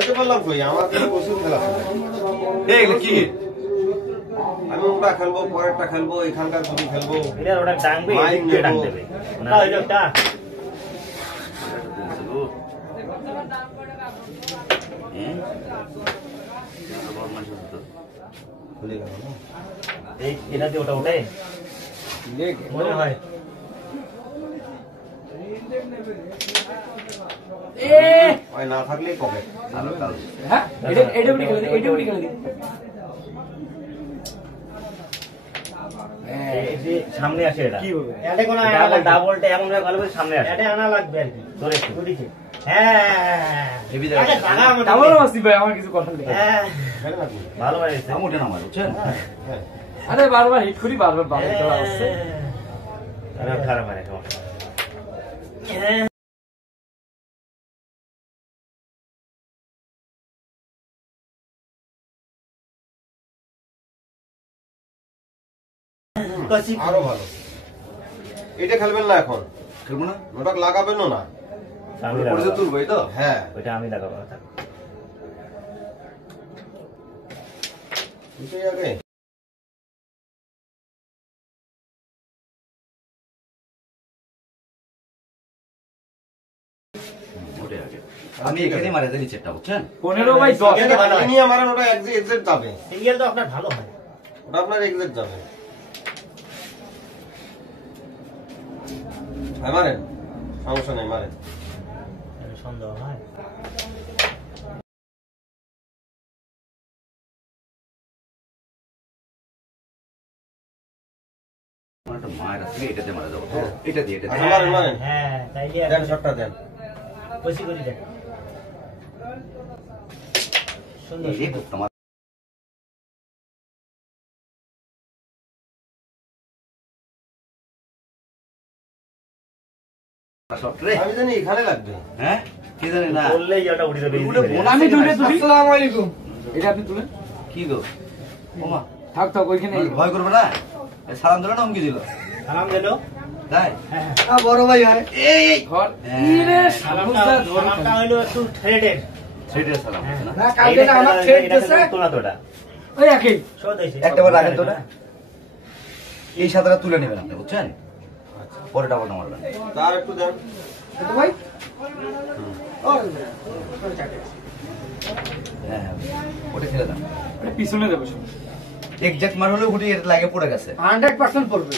খেলতে পারলাম কই আমার কাছে প্রচুর খেলা আছে এই কি আমি ওটা খেলবো পরেরটা খেলবো এখানকার গুলি খেলবো এটা ওটা ডাংবে এদিকে ডাং দেবে না ওই লোকটা খুলে গেল না এই এটা দিয়ে ওটা ওঠে মনে হয় ওই না থাকলেই কবে হ্যাঁ এটা উঠে খেলে এটা উঠে খেলে এই যে সামনে আসে এটা কি হবে এটা কোন ডাবলটা এমন ভাবে ভালো করে সামনে আসে এটা আনা লাগবে আর কি ধরে একটু ওদিকে হ্যাঁ হেভি আরে জায়গা আমাদের ডাবল মাসি ভাই আমার কিছু কথা নেই হ্যাঁ খেলে না ভালো হয়েছে আমি ওঠে না আমার বুঝছেন হ্যাঁ আরে বারবার হিট করি বারবার বারবার খেলা আসছে আরে খারাপ মানে কেমন আরো ভালো এটা খেলবেন না এখন খেলবো না ওটা লাগাবেন না আমি পরে লাগাবো তুলবো এই তো হ্যাঁ ওটা আমি লাগাবো এটাই আগে ওঠে আগে আমি এখানে মারা দিই নিচেরটা বুঝছেন 15/10 নিয়ে মারেন ওটা এক্সাক্ট যাবে সিঙ্গেল তো আপনার ভালো হয় ওটা আপনার এক্সাক্ট যাবে হ্যাঁ মারেন সমস্যা নেই মারেন সন্দেহ হয় একটা মায়ের আছে এটাতে মারা যাবো এটা দিয়ে এটা আচ্ছা, মারেন মারেন হ্যাঁ তাইলে দেন শটটা দেন বেশি করে দেন সুন্দর দিয়ে তোমার শট রে আমি জানি এখানে লাগবে হ্যাঁ কি জানি না বললেই ওটা উড়ে যাবে আমি দুটো তুলি আসসালামু আলাইকুম এটা আপনি তুলেন কি গো ওমা থাক থাক ওইখানে ভয় করবে না সালাম দিল না হুমকি দিল সালাম দিল তাই বড় ভাই হয় এই ঘর ইরে সালামটা হলো একটু থ্রেডেড সেটা সালাম না না কালকে না আমার থ্রেড দিছে তোলা তোটা ওই একই শো দিয়েছে একটাবার রাখেন তো না এই সাদাটা তুলে নেবেন আপনি বুঝছেন পরে ডাবলটা মারবেন তার একটু দেন তো ভাই হ্যাঁ হ্যাঁ ওটা ছেড়ে দেন পিছনে দেবো এক্সাক্ট মার হলে উঠে এটা লাগে পড়ে গেছে 100% পড়বে